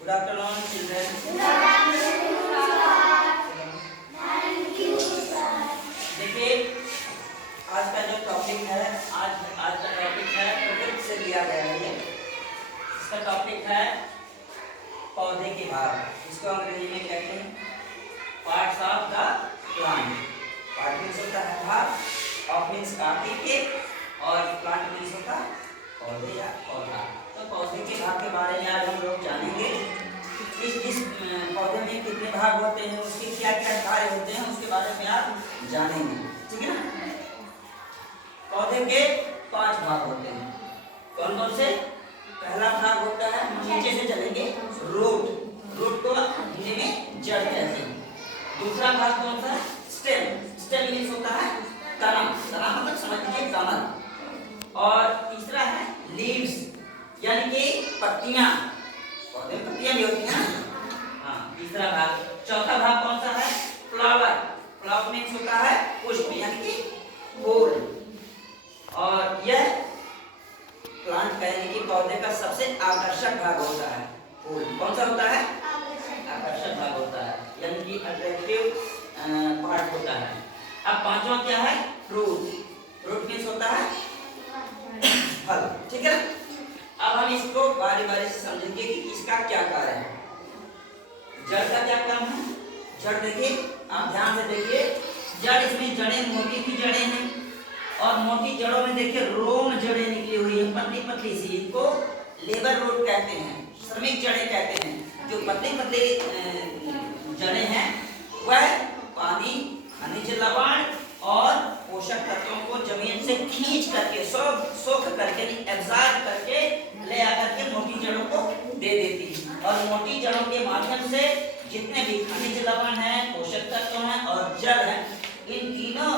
Good afternoon, children. देखिए, आज का जो टॉपिक है, आज का टॉपिक है प्रकृति से लिया गया है। इसका टॉपिक है पौधे के भाग। इसको अंग्रेजी में कहते हैं parts of the plant. Part means होता है भाग, ऑफ मीन्स काटने के, और प्लांट मीन्स होता है पौधे या पौधा। तो पौधे के भाग के बारे में आज हम लोग जानेंगे। इस पौधे में कितने भाग होते हैं, उसके क्या क्या कार्य होते हैं, उसके बारे में आप जानेंगे। ठीक है ना। पौधे के 5 भाग होते हैं। कौन कौन से? पहला भाग होता है, नीचे से चलेंगे, रूट। रूट को हिंदी में जड़ कहते हैं। दूसरा भाग कौन सा है? स्टेम। स्टेम मीन्स होता है तना। तना मतलब समझ लीजिए कमल। और तीसरा है लीव्स, यानी कि पत्तियां। पौधे में पत्तियां भी होती हैं। हाँ, तीसरा भाग। चौथा भाग कौन सा है? फ्लावर। फ्लावर मीन्स होता है पुष्प, यानी कि फूल। और यह प्लांट कहने की पौधे का सबसे आकर्षक भाग होता है फूल। कौन सा होता है? आकर्षक भाग होता है, यानी कि अट्रैक्टिव पार्ट होता है। अब पांचवा क्या है? फ्रूट। फ्रूट मीन्स होता है फल। ठीक है। अब हम इसको बारी बारी से समझेंगे कि इसका क्या कार्य है। जड़ का क्या काम है? जड़ देखिए, आप ध्यान से देखिए। जड़, इसमें जड़ें मोटी की जड़ें हैं, और मोटी जड़ों में देखिए रोम जड़ें निकली हुई है, पतली पतली सी। इनको लेबर रूट कहते हैं, श्रमिक जड़ें कहते हैं। जो पतली पतली जड़ें हैं वह पानी, खनिज लवण और पोषक तत्वों को जमीन से खींच करके, सोख करके, एब्जॉर्ब करके ले आकर के मोटी जड़ों को दे देती है। और मोटी जड़ों के माध्यम से जितने भी खनिज लवण हैं, पोषक तत्व हैं और जल है, इन तीनों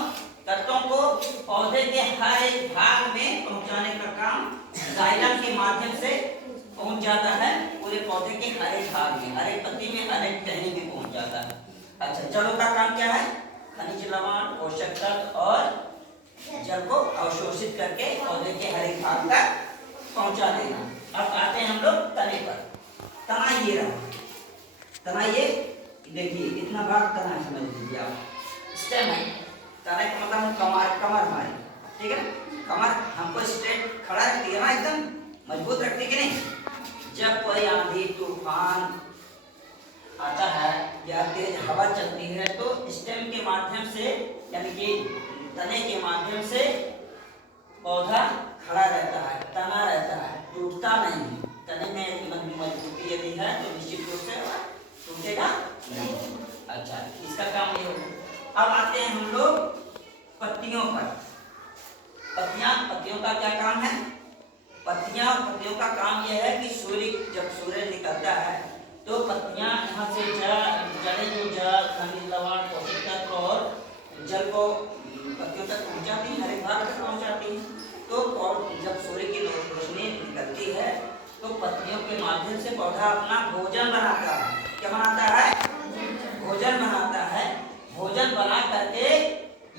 तत्वों को पौधे के हर एक भाग में पहुंचाने का काम जाइलम के माध्यम से पहुंच जाता है। पूरे पौधे के हर एक भाग में, हर एक पत्ती में, हर एक टहनी में पहुंच जाता है। अच्छा, जड़ों का काम क्या है? खनिज लवण, पोषक तत्व और जल को अवशोषित करके पौधे के हर एक भाग तक पहुंचा देना। अब आते हैं हम लोग तने पर। तना ये रहा। तना ये देखिए, इतना भाग तना है, समझ लीजिए आप। स्टेम है। तना का मतलब कमर हमारी। ठीक है ना। कमर हमको स्ट्रेट खड़ा रखती है ना, एकदम मजबूत रखती है कि नहीं। जब कोई आंधी तूफान आता है या तेज हवा चलती है तो स्टेम के माध्यम से, यानी कि तने के माध्यम से पौधा खड़ा रहता है, तना रहता है, टूटता नहीं। तने में मजबूती यदि है तो निश्चित रूप से टूटेगा नहीं। अच्छा, इसका काम ये होगा। अब आते हैं हम लोग पत्तियों पर। पत्तियों का क्या काम है? पत्तियों का काम यह है कि जब सूर्य निकलता है तो पत्तियां यहाँ से जड़ें जो जल, खनिज लवण, पोषक तत्व और जल को पत्तियों तक पहुँचाती हैं, हर एक भाग तक पहुँचाती हैं। तो जब सूर्य की रोशनी निकलती है तो पत्तियों के माध्यम से पौधा अपना भोजन बनाता है। क्या बनाता है? भोजन बनाता है। भोजन बना करके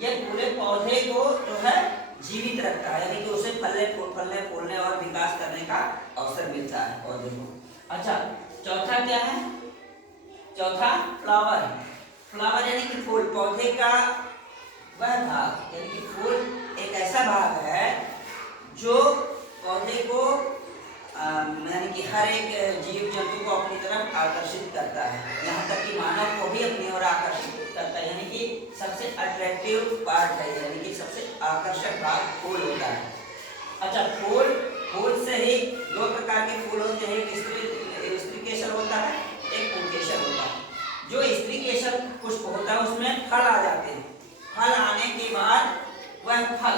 ये पूरे पौधे को जो है जीवित रखता है, यानी कि उसे फलने फूलने और विकास करने का अवसर मिलता है पौधे को। अच्छा, चौथा क्या है? चौथा फ्लावर। फ्लावर यानी कि फूल। पौधे का वह भाग, यानी कि फूल एक ऐसा भाग है जो पौधे को यानी कि हर एक जीव जंतु को अपनी तरफ आकर्षित करता है, यहाँ तक कि मानव को भी अपनी ओर आकर्षित करता है। यानी कि सबसे अट्रैक्टिव पार्ट है, यानी कि सबसे आकर्षक भाग फूल होता है। अच्छा, फूल से ही 2 प्रकार के फूल होते हैं। एक स्त्री केसर होता है, एक पुंकेसर होता है। जो स्त्री केसर पुष्प होता है उसमें फल आ जाते हैं। फल आने के बाद वह फल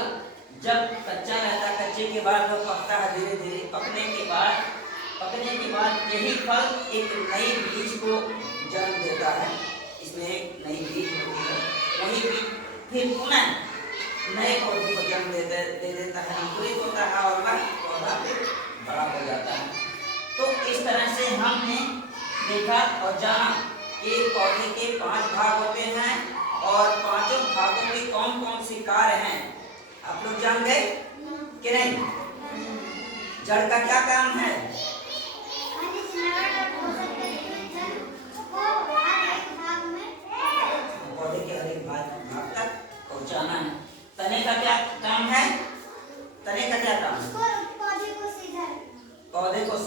जब कच्चा रहता है, कच्चे के बाद वह पकता है, धीरे धीरे पकने के बाद यही फल एक नई बीज को जन्म देता है। इसमें एक नई बीज होती है, वही बीज फिर पुनः नए पौधे को जन्म दे देता है, अंकुरित होता है और वह पौधा फिर बड़ा हो जाता है। तो इस तरह से हमने देखा और जाना कि पौधे के 5 भाग होते हैं और पांचों भागों में कौन कौन सी कार्य हैं, आप लोग जान गए कि नहीं? जड़ का क्या काम है?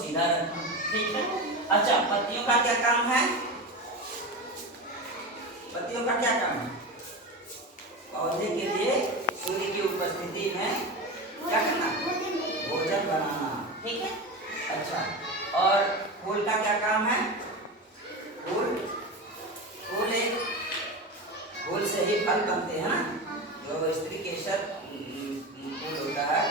सीधा रखना, ठीक है। अच्छा, पत्तियों का क्या काम है? पत्तियों का क्या काम है? पौधे के लिए सूर्य की उपस्थिति में क्या करना? भोजन बनाना, ठीक है। अच्छा, और फूल का क्या काम है? फूल फूल से ही फल बनते हैं ना। जो स्त्री केसर फूल होता है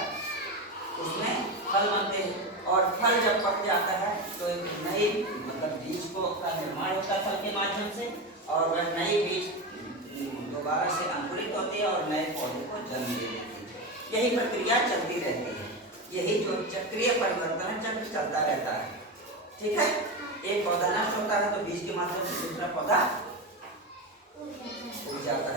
उसमें फल बनते हैं, और फल जब पक जाता है तो एक नई मतलब बीज का निर्माण होता है फल के माध्यम से, और वह नई बीज दोबारा से अंकुरित होती है और नए पौधे को जन्म दे देती है। यही प्रक्रिया चलती रहती है, यही जो चक्रीय परिवर्तन है, चक्र चलता रहता है, ठीक है। एक पौधा नष्ट होता है तो बीज के माध्यम से दूसरा पौधा उग जाता है।